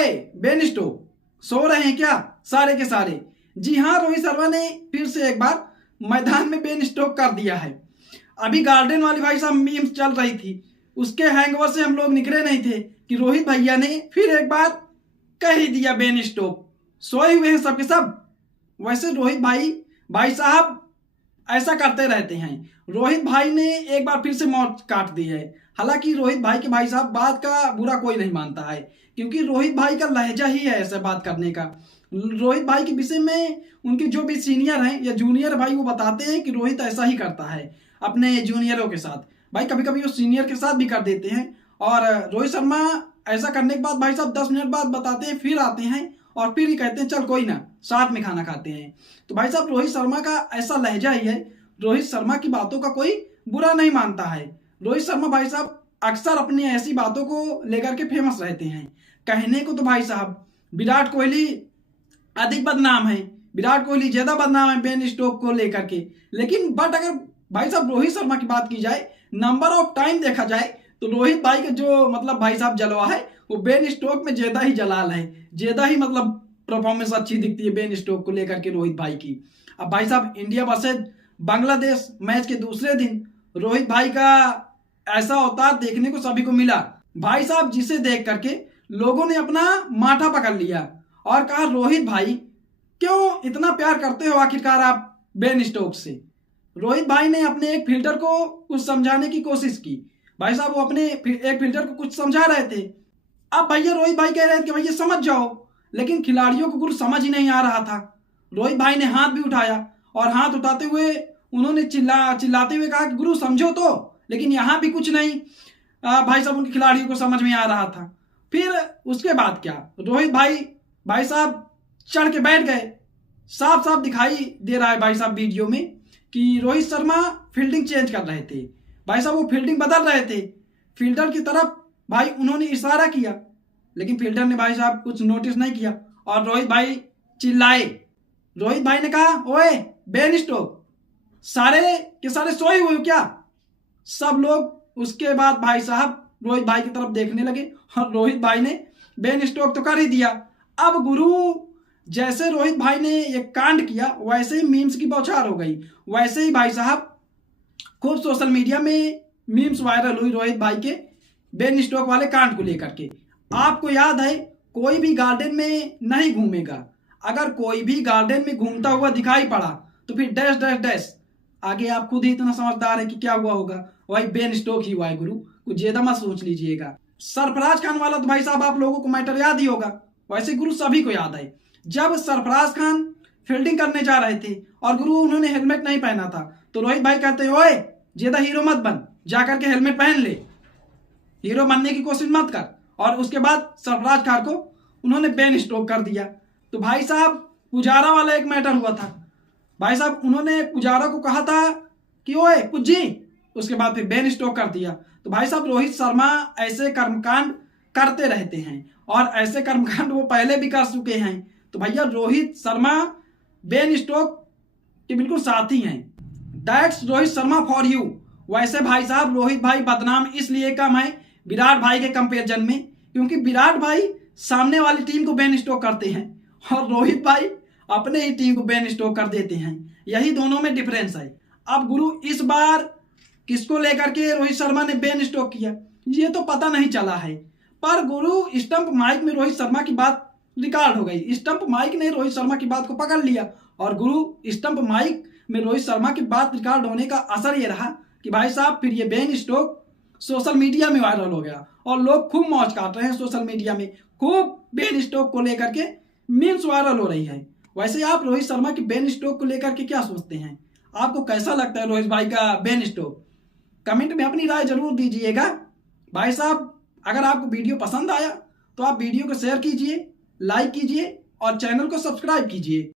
ओए Ben Stokes सो रहे हैं क्या सारे के सारे। जी हाँ, रोहित शर्मा ने फिर से एक बार मैदान में बेन स्टोक्स कर दिया है। अभी गार्डन वाली भाई साहब मीम्स चल रही थी, उसके हैंगओवर से हम लोग निकले नहीं थे कि रोहित भैया ने फिर एक बार कह ही दिया बेन स्टोक्स सोए हुए हैं सबके सब। वैसे रोहित भाई साहब ऐसा करते रहते हैं। रोहित भाई ने एक बार फिर से मौत काट दी है। हालांकि रोहित भाई के भाई साहब बात का बुरा कोई नहीं मानता है, क्योंकि रोहित भाई का लहजा ही है ऐसे बात करने का। रोहित भाई के विषय में उनके जो भी सीनियर हैं या जूनियर भाई वो बताते हैं कि रोहित ऐसा ही करता है अपने जूनियरों के साथ। भाई कभी कभी वो सीनियर के साथ भी कर देते हैं। और रोहित शर्मा ऐसा करने के बाद भाई साहब 10 मिनट बाद बताते हैं, फिर आते हैं और फिर ही कहते हैं चल कोई ना साथ में खाना खाते हैं। तो भाई साहब रोहित शर्मा का ऐसा लहजा ही है। रोहित शर्मा की बातों का कोई बुरा नहीं मानता है। रोहित शर्मा भाई साहब अक्सर अपनी ऐसी बातों को लेकर के फेमस रहते हैं। कहने को तो भाई साहब विराट कोहली अधिक बदनाम है, विराट कोहली ज्यादा बदनाम है बेन स्टोक्स को लेकर के, लेकिन बट अगर भाई साहब रोहित शर्मा की बात की जाए, नंबर ऑफ टाइम देखा जाए तो रोहित भाई का जो मतलब भाई साहब जलवा है वो बेन स्टोक्स में ज्यादा ही जलाल है, ज्यादा ही मतलब परफॉर्मेंस अच्छी दिखती है बेन स्टोक्स को लेकर के रोहित भाई की। अब भाई साहब इंडिया वर्सेज बांग्लादेश मैच के दूसरे दिन रोहित भाई का ऐसा अवतार देखने को सभी को मिला भाई साहब, जिसे देख करके लोगों ने अपना माथा पकड़ लिया और कहा रोहित भाई क्यों इतना प्यार करते हो आखिरकार आप बेन स्टोक्स से। रोहित भाई ने अपने एक फील्डर को कुछ समझाने की कोशिश की। भाई साहब वो अपने एक फील्डर को कुछ समझा रहे थे। अब भैया रोहित भाई कह रहे थे कि भैया समझ जाओ, लेकिन खिलाड़ियों को कुछ समझ ही नहीं आ रहा था। रोहित भाई ने हाथ भी उठाया और हाथ उठाते हुए उन्होंने चिल्लाते हुए कहा कि गुरु समझो तो, लेकिन यहाँ भी कुछ नहीं भाई साहब उनके खिलाड़ियों को समझ में आ रहा था। फिर उसके बाद क्या, रोहित भाई साहब चढ़ के बैठ गए। साफ साफ दिखाई दे रहा है भाई साहब वीडियो में कि रोहित शर्मा फील्डिंग चेंज कर रहे थे। भाई साहब वो फील्डिंग बदल रहे थे, फील्डर की तरफ भाई उन्होंने इशारा किया, लेकिन फील्डर ने भाई साहब कुछ नोटिस नहीं किया और रोहित भाई चिल्लाए। रोहित भाई ने कहा ओए बेन स्टोक्स सारे के सारे सोए हुए हो क्या। सब लोग उसके बाद भाई साहब रोहित भाई की तरफ देखने लगे और रोहित भाई ने बेन स्टोक्स तो कर ही दिया। अब गुरु जैसे रोहित भाई ने ये कांड किया वैसे ही मीम्स की बौछार हो गई। वैसे ही भाई साहब खूब सोशल मीडिया में मीम्स वायरल हुई रोहित भाई के बेन स्टोक्स वाले कांड को लेकर के। आपको याद है कोई भी गार्डन में नहीं घूमेगा, अगर कोई भी गार्डन में घूमता हुआ दिखाई पड़ा तो फिर डैश डैश डैश। आगे आप खुद ही इतना समझदार है कि क्या हुआ होगा, वही बेन स्टोक्स ही हुआ है गुरु, कुछ ज्यादा मत सोच लीजिएगा। सरफराज खान वाला तो भाई साहब आप लोगों को मैटर याद ही होगा, वैसे गुरु सभी को याद है। जब सरफराज खान फील्डिंग करने जा रहे थे और गुरु उन्होंने हेलमेट नहीं पहना था तो रोहित भाई कहते हैं ओए ज्यादा हीरो मत बन, जाकर के हेलमेट पहन ले, हीरो बनने की कोशिश मत कर। और उसके बाद सरफराज खान को उन्होंने बेन स्टोक्स कर दिया। तो भाई साहब पुजारा वाला एक मैटर हुआ था, भाई साहब उन्होंने पुजारा को कहा था कि ओए पुज्जी, उसके बाद फिर बेन स्टोक्स कर दिया। तो भाई साहब रोहित शर्मा ऐसे कर्मकांड करते रहते हैं और ऐसे कर्मकांड वो पहले भी कर चुके हैं। तो भैया रोहित शर्मा बेन स्टोक्स के बिल्कुल साथी हैं। That's Rohit Sharma for you. वैसे भाई साहब रोहित भाई बदनाम इसलिए कम है विराट भाई के कंपेरिजन में, क्योंकि विराट भाई सामने वाली टीम को बेन स्टोक्स करते हैं और रोहित भाई अपने ही टीम को बेन स्टोक्स कर देते हैं। यही दोनों में डिफरेंस है। अब गुरु इस बार किसको लेकर के रोहित शर्मा ने बेन स्टोक्स किया ये तो पता नहीं चला है, पर गुरु स्टंप माइक में रोहित शर्मा की बात रिकॉर्ड हो गई। स्टंप माइक ने रोहित शर्मा की बात को पकड़ लिया और गुरु स्टंप माइक में रोहित शर्मा की बात रिकॉर्ड होने का असर ये रहा कि भाई साहब फिर ये बेन स्टोक्स सोशल मीडिया में वायरल हो गया और लोग खूब मौज काट रहे हैं सोशल मीडिया में, खूब बेन स्टोक्स को लेकर के मीम्स वायरल हो रही है। वैसे आप रोहित शर्मा की बेन स्टोक्स को लेकर के क्या सोचते हैं, आपको कैसा लगता है रोहित भाई का बेन स्टोक्स, कमेंट में अपनी राय जरूर दीजिएगा। भाई साहब अगर आपको वीडियो पसंद आया तो आप वीडियो को शेयर कीजिए, लाइक कीजिए और चैनल को सब्सक्राइब कीजिए।